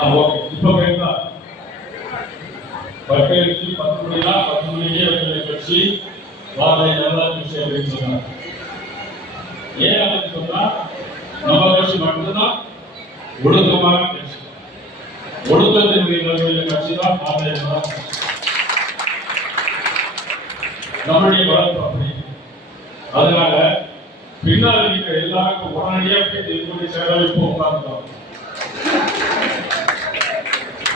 Okay. இப்போ கேட்கலாம் பத்து மணினா பத்து மணிக்கே அவர்களை கட்சி பாரதிய நல்லா கட்சி அப்படின்னு ஏன் அப்படின்னு சொன்னா நம்ம கட்சி மட்டும்தான் ஒழுக்கமான கட்சி ஒழுக்கத்தினுடைய நிலைமையில கட்சி தான் பாரதிய ஜனதா நம்முடைய வளர்ப்பு அப்படி. அதனால பின்னால் இருக்கிற எல்லாருக்கும் உடனடியாக போய் திருப்பதி சேரவைப்பு உட்கார்ந்தோம்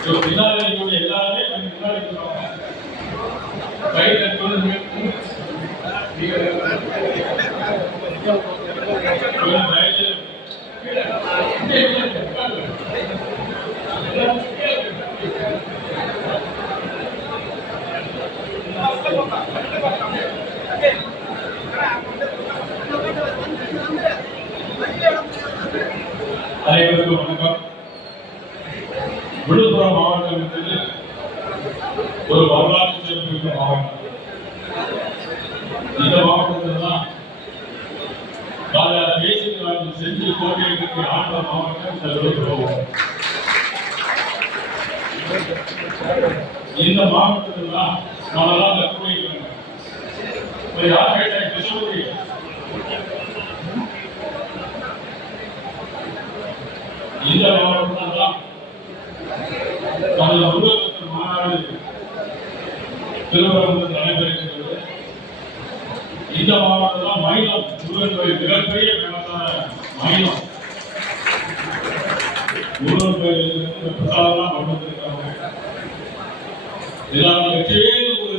இப்போ பின்னால் இருக்கக்கூடிய எல்லாருமே கொஞ்சம் முன்னாடி இருக்கிறவங்க கை தட்டுவது கொஞ்சம் தயவுசெய்து அனைவருக்கும் வணக்கம் விழுப்புரம் மாவட்டம் என்பது ஒரு வரலாற்று சிறப்புமிக்க மாவட்டம். இந்த மாவட்டத்தில் தான் பாரத தேசிய செஞ்சு கோட்டைகளுக்கு ஆண்ட மாவட்டம் இந்த விழுப்புரம் இந்த மாவட்டத்தில் தான் நம்மளால் கற்றுக்கொள்கிறாங்க இப்போ யார் கேட்டாங்க கிருஷ்ணகிரி இந்த நமது முருகப்பெருமான் மாநாடு திருவரங்கத்தில் நடைபெறுகிறது. இந்த மாவட்டம் தான் மயிலம் முருகன் மிகப்பெரிய ஃபேமஸான மயிலம் முருகன் கோயிலுக்கு பிரசாதம்லாம் கொண்டு வந்திருக்காங்க. இதனால் வெற்றியே ஒரு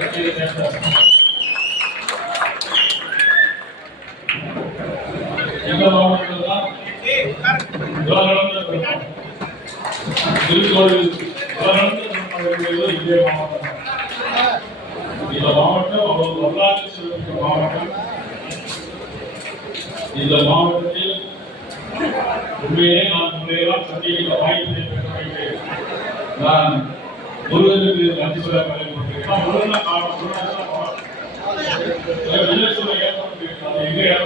கட்சியை சேர்ந்தார் இந்த மாவட்டத்தில் தான் உலகளந்த பிரபலம். திருக்கோவில் உலகளந்த பிரபலமானது இதே மாவட்டம் தான். இந்த மாவட்டம் அவ்வளவு வரலாற்று சிறப்புமிக்க மாவட்டம் இந்த மாவட்டத்தில் உண்மையிலே நான் உங்களையெல்லாம் சந்திக்கிற வாய்ப்பினை பெற்றமைக்கு நான் முருகனுக்கு நன்றி சொல்ல கடமைப்பட்டிருக்கேன் முருகனை காணும் முருகனை தான் காணும். வெளியே சொல்ல ஏற்பட்டிருக்கேன்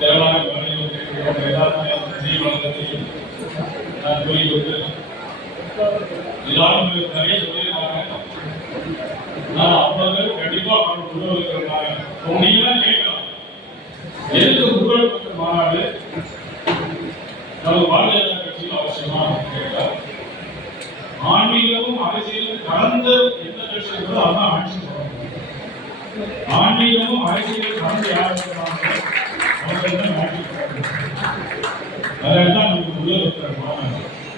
தேவாலய பணியில் எல்லாருமே ஜீவனத்தையும் நான் சொல்லிக் எல்லாரும் நிறைய சொல்லியிருக்காங்க நான் அவ்வளவு பேர் கண்டிப்பா அவங்க உள்ள இருக்கிறாங்க நீங்க கேட்கலாம் எதுக்கு முருகன் மாநாடு நம்ம பாரதிய ஜனதா கட்சியில் அவசியமா கேட்டா ஆன்மீகமும் அரசியலும் கலந்த எந்த கட்சி இருக்கோ அதான் ஆட்சி ஆன்மீகமும் அரசியலும் கலந்து யார் அவங்க நமக்கு